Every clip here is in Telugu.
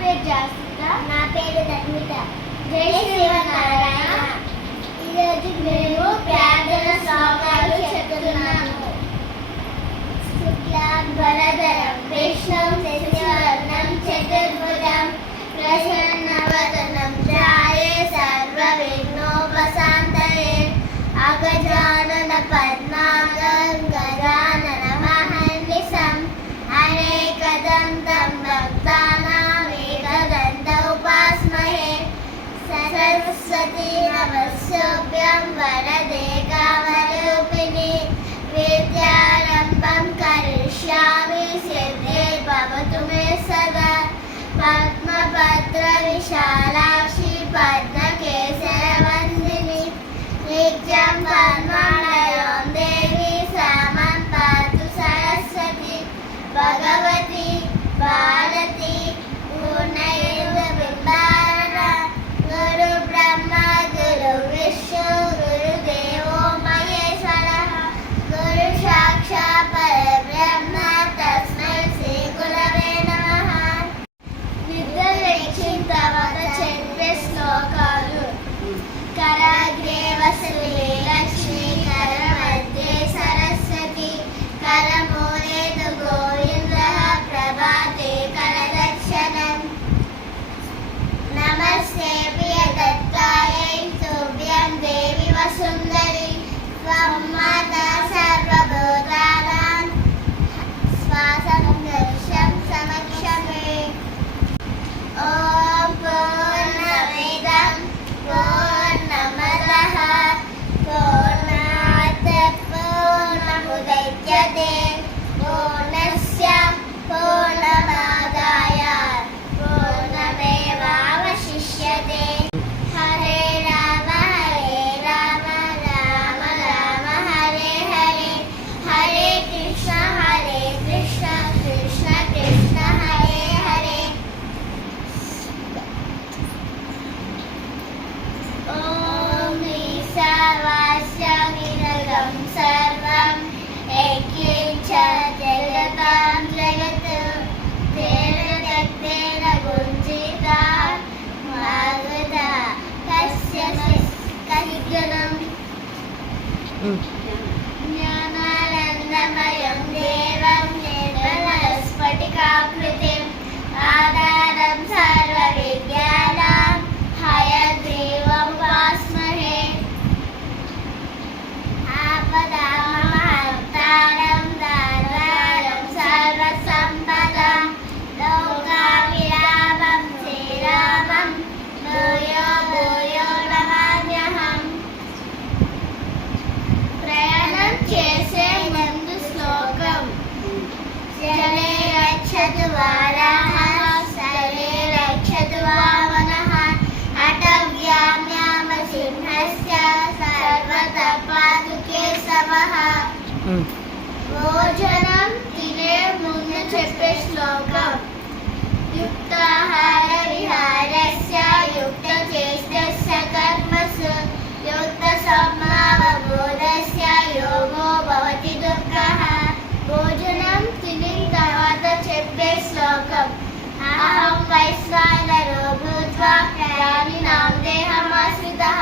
పేరు జాస్మిత. నా పేరు ధర్మిత. జై శ్రీమన్నారాయణ. ఈరోజు మేము ప్రార్థన శ్లోకాలు చెప్తున్నాము. శుక్లాంబరధరం విష్ణుం శశివర్ణం చతుర్భుజం ప్రసన్నవదనం ధ్యాయే సర్వవిఘ్నోపశాంతయే అగజానన పద్మార్గం గజానన మహర్నిశం అనేకదంతం భక్తానామేకదంత ఉపాస్మహే సరస్వతీ నమస్సుభ్యం వరదే కామరూపిణి విద్యారంభం కరిష్యామి సిద్ధిర్భవతు మే సదా పద్మపత్ర విశాలాక్షి పద్మకేసరవందిని నిత్యం పద్మనయం దేవి సమం పాతు సరస్వతి భగవతి భారతి పూర్ణయుగ గురు బ్రహ్మ గురు విష్ణు గురు దేవో మహేశ్వరః గురు సాక్షాత్ పరబ్రహ్మ తస్మై శ్రీ గురవే నమః. నిద్ర లేచిన తర్వాత చెప్పే శ్లోకాలు. కరాగ్రే వసతే లక్ష్మీ కరమధ్యే సరస్వతి కరమూలే తు గోవిందః ప్రభాతే కరదక్షిణం. నమస్తే ప్రియదత్తాయై తుభ్యం దేవి వసుందరి త్వం మాతా సర్వభూతానాం శ్వాసంగర్షం సమక్షమే. ఓం పూర్ణమిదం పూర్ణమదః పూర్ణాత్ పూర్ణముదచ్యతే పూర్ణస్య పూర్ణమాదాయ పూర్ణమేవావశిష్యతే. హరే రామ రామ రామ హరే హరే హరే కృష్ణ కృష్ణ కృష్ణ హరే హరే. ఓం ఈశావాస్యమిదగం సర్వం ఏకీచ జగతాం జగత్ తేన జగతేన గుంజితా మాగధ కస్య కహిగణం. జ్ఞానానందమయం దేవం నిర్మలస్ఫటికాకృతిం ఆధారం సర్వవిద్యానాం హయగ్రీవముపాస్మహే. ఆపదామహర్తారం దాతారం సర్వసంపదాం లోకాభిరామం శ్రీరామం భూయో భూయో నమామ్యహం. ప్రయాణం చేసే ముందు శ్లోకం. జలే రక్షతు వారాః స్థలే రక్షతు వామనః అటవ్యామ్యామ సింహస్య సర్వతః పాతు కేశవః. భోజనం తినే ముందు చెప్పే శ్లోకం. యుక్తాహార విహారస్య యుక్త చేష్టస్య కర్మసు యుక్త సంభావబోధస్య యోగో భవతి దుఃఖః. భోజనం తినిన తర్వాత చెప్పే శ్లోకం. అహం వైశ్వానరో భూత్వా ప్రాణినాం దేహమాశ్రితః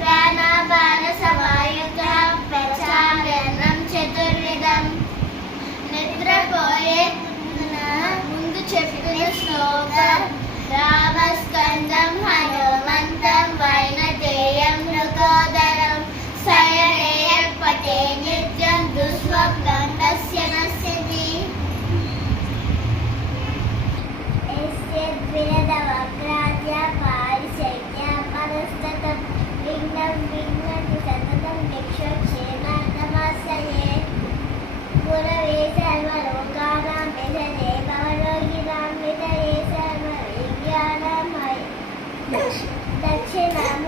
ప్రాణాపాన సమాయుక్తః పచామ్యన్నం చతుర్విధం. నిద్రపోయే ముందు చెప్పిన శ్లోకం. రామస్కందం హనుమంతం వైనతేయం మృగోదరం శయనే పటే నిత్యం దుస్వప్నం తస్య నశ్యతి. ద్విరదవక్రాద్య పారిశైత్య పరస్తతం విఘ్నం విఘ్నతి సతతం భిక్షోక్షేమార్థమాశ్రయే. గురవే సర్వలోకానాం విషదే భవరోగిణాం వితయే సర్వవిద్యానాం దక్షిణాం